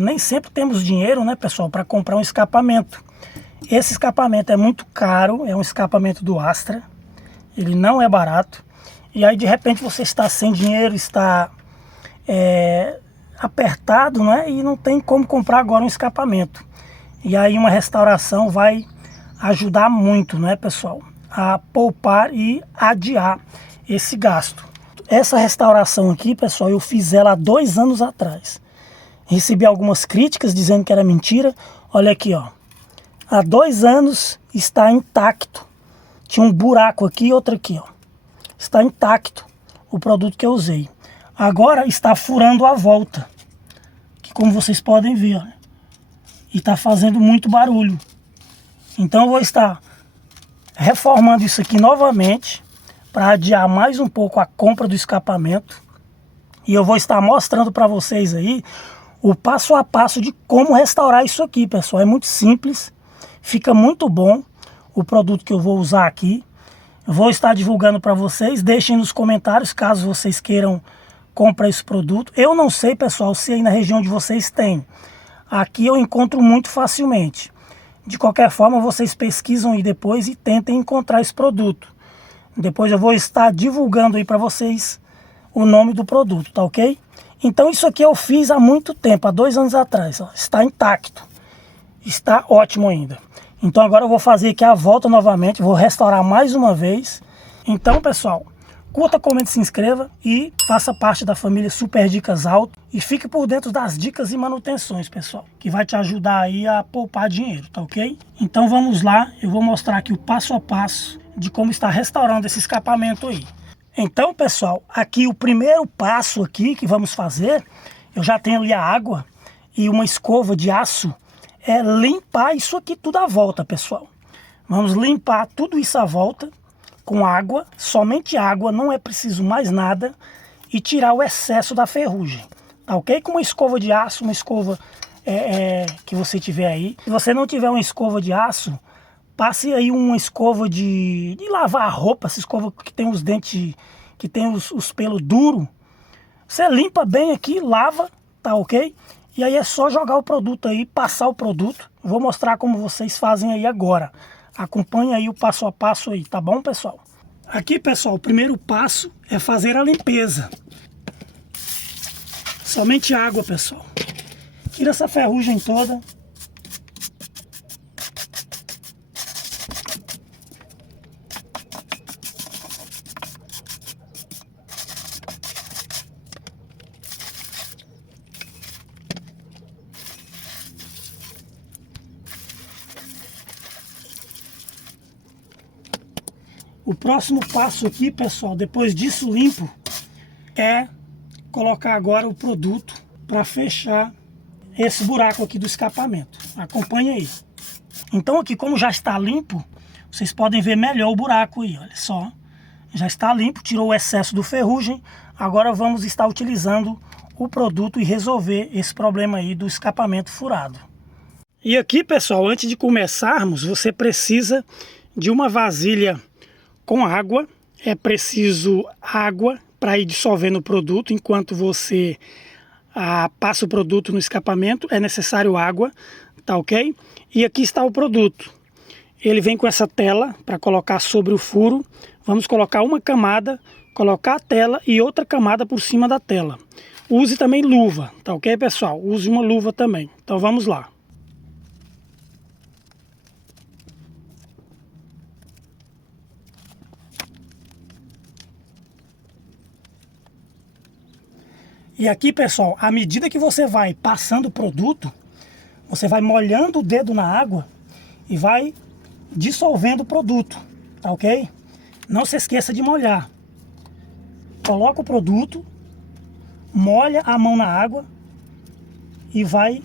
Nem sempre temos dinheiro, né, pessoal, para comprar um escapamento. Esse escapamento é muito caro, é um escapamento do Astra, ele não é barato. E aí de repente você está sem dinheiro, está apertado, né, e não tem como comprar agora um escapamento. E aí uma restauração vai ajudar muito, né, pessoal, a poupar e adiar esse gasto. Essa restauração aqui, pessoal, eu fiz ela há 2 anos atrás. Recebi algumas críticas dizendo que era mentira. Olha aqui, ó. Há 2 anos está intacto. Tinha um buraco aqui e outro aqui, ó. Está intacto o produto que eu usei. Agora está furando a volta, que como vocês podem ver, olha, e está fazendo muito barulho. Então eu vou estar reformando isso aqui novamente para adiar mais um pouco a compra do escapamento. E eu vou estar mostrando para vocês aí o passo a passo de como restaurar isso aqui, pessoal. É muito simples, fica muito bom o produto que eu vou usar aqui. Eu vou estar divulgando para vocês. Deixem nos comentários caso vocês queiram comprar esse produto. Eu não sei, pessoal, se aí na região de vocês tem. Aqui eu encontro muito facilmente. De qualquer forma, vocês pesquisam aí depois e tentem encontrar esse produto. Depois eu vou estar divulgando aí para vocês o nome do produto, tá ok? Então isso aqui eu fiz há muito tempo, há 2 anos atrás, ó. Está intacto, está ótimo ainda. Então agora eu vou fazer aqui a volta novamente, vou restaurar mais uma vez. Então, pessoal, curta, comente, se inscreva e faça parte da família Super Dicas Auto. E fique por dentro das dicas e manutenções, pessoal, que vai te ajudar aí a poupar dinheiro, tá ok? Então vamos lá, eu vou mostrar aqui o passo a passo de como está restaurando esse escapamento aí. Então, pessoal, aqui o primeiro passo aqui que vamos fazer, eu já tenho ali a água e uma escova de aço, é limpar isso aqui tudo à volta, pessoal. Vamos limpar tudo isso à volta com água, somente água, não é preciso mais nada, e tirar o excesso da ferrugem, tá ok? Com uma escova de aço, uma escova que você tiver aí. Se você não tiver uma escova de aço, passe aí uma escova de lavar a roupa, essa escova que tem os dentes, que tem os pelos duros. Você limpa bem aqui, lava, tá ok? E aí é só jogar o produto aí, passar o produto. Vou mostrar como vocês fazem aí agora. Acompanhe aí o passo a passo aí, tá bom, pessoal? Aqui, pessoal, o primeiro passo é fazer a limpeza. Somente água, pessoal. Tira essa ferrugem toda. O próximo passo aqui, pessoal, depois disso limpo, é colocar agora o produto para fechar esse buraco aqui do escapamento. Acompanhe aí. Então aqui, como já está limpo, vocês podem ver melhor o buraco aí, olha só. Já está limpo, tirou o excesso do ferrugem. Agora vamos estar utilizando o produto e resolver esse problema aí do escapamento furado. E aqui, pessoal, antes de começarmos, você precisa de uma vasilha com água. É preciso água para ir dissolvendo o produto. Enquanto você passa o produto no escapamento, é necessário água, tá ok? E aqui está o produto. Ele vem com essa tela para colocar sobre o furo. Vamos colocar uma camada, colocar a tela e outra camada por cima da tela. Use também luva, tá ok, pessoal? Use uma luva também. Então vamos lá. E aqui, pessoal, à medida que você vai passando o produto, você vai molhando o dedo na água e vai dissolvendo o produto, tá ok? Não se esqueça de molhar. Coloca o produto, molha a mão na água e vai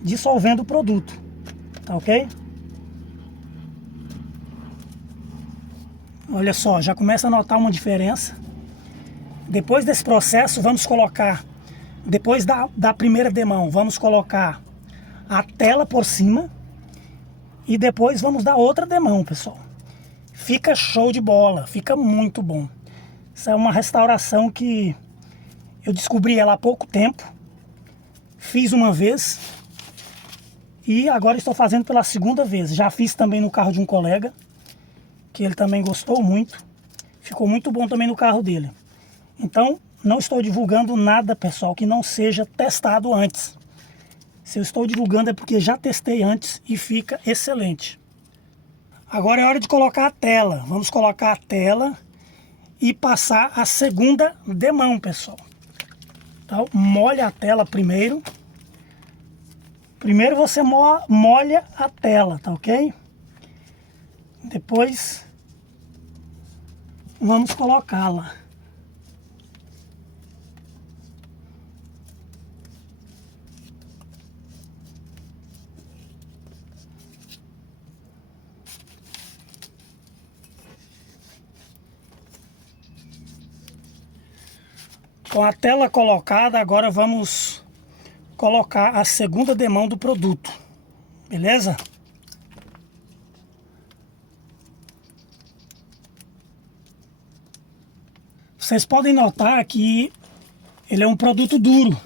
dissolvendo o produto, tá ok? Olha só, já começa a notar uma diferença. Depois desse processo, vamos colocar, depois da primeira demão, vamos colocar a tela por cima e depois vamos dar outra demão, pessoal. Fica show de bola, fica muito bom. Essa é uma restauração que eu descobri ela há pouco tempo fiz uma vez e agora estou fazendo pela segunda vez. Já fiz também no carro de um colega, que ele também gostou muito. Ficou muito bom também no carro dele. Então, não estou divulgando nada, pessoal, que não seja testado antes. Se eu estou divulgando é porque já testei antes e fica excelente. Agora é hora de colocar a tela. Vamos colocar a tela e passar a segunda demão, pessoal. Então, molha a tela primeiro. Primeiro você molha a tela, tá ok? Depois vamos colocá-la. Com a tela colocada, agora vamos colocar a segunda demão do produto, beleza? Vocês podem notar que ele é um produto duro,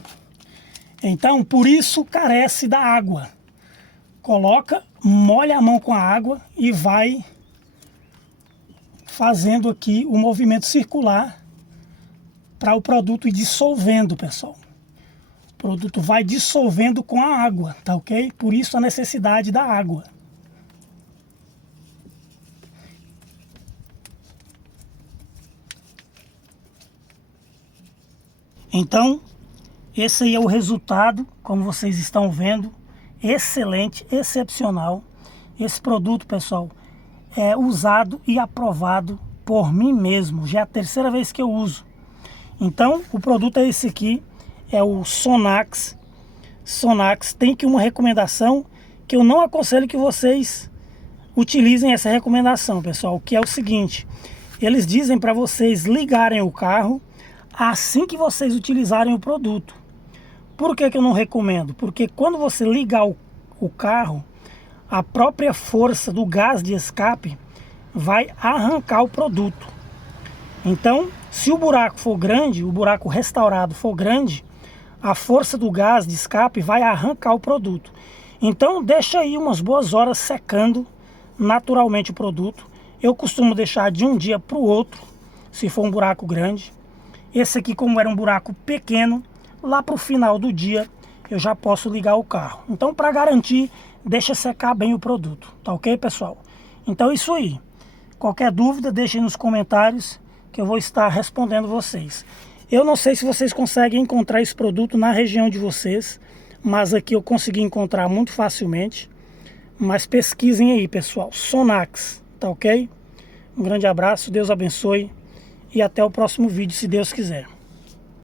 então por isso carece da água. Coloca, molha a mão com a água e vai fazendo aqui o movimento circular para o produto ir dissolvendo, pessoal. O produto vai dissolvendo com a água, tá ok? Por isso a necessidade da água. Então, esse aí é o resultado, como vocês estão vendo, excelente, excepcional. Esse produto, pessoal, é usado e aprovado por mim mesmo, já é a terceira vez que eu uso. Então, o produto é esse aqui, é o Sonax. Sonax tem aqui uma recomendação que eu não aconselho que vocês utilizem essa recomendação, pessoal, que é o seguinte: eles dizem para vocês ligarem o carro assim que vocês utilizarem o produto. Por que que eu não recomendo? Porque quando você ligar o carro, a própria força do gás de escape vai arrancar o produto. Então, se o buraco for grande, o buraco restaurado for grande, a força do gás de escape vai arrancar o produto. Então, deixa aí umas boas horas secando naturalmente o produto. Eu costumo deixar de um dia para o outro, se for um buraco grande. Esse aqui, como era um buraco pequeno, lá para o final do dia eu já posso ligar o carro. Então, para garantir, deixa secar bem o produto, tá ok, pessoal? Então é isso aí. Qualquer dúvida, deixem nos comentários que eu vou estar respondendo vocês. Eu não sei se vocês conseguem encontrar esse produto na região de vocês, mas aqui eu consegui encontrar muito facilmente. Mas pesquisem aí, pessoal. Sonax, tá ok? Um grande abraço, Deus abençoe e até o próximo vídeo, se Deus quiser.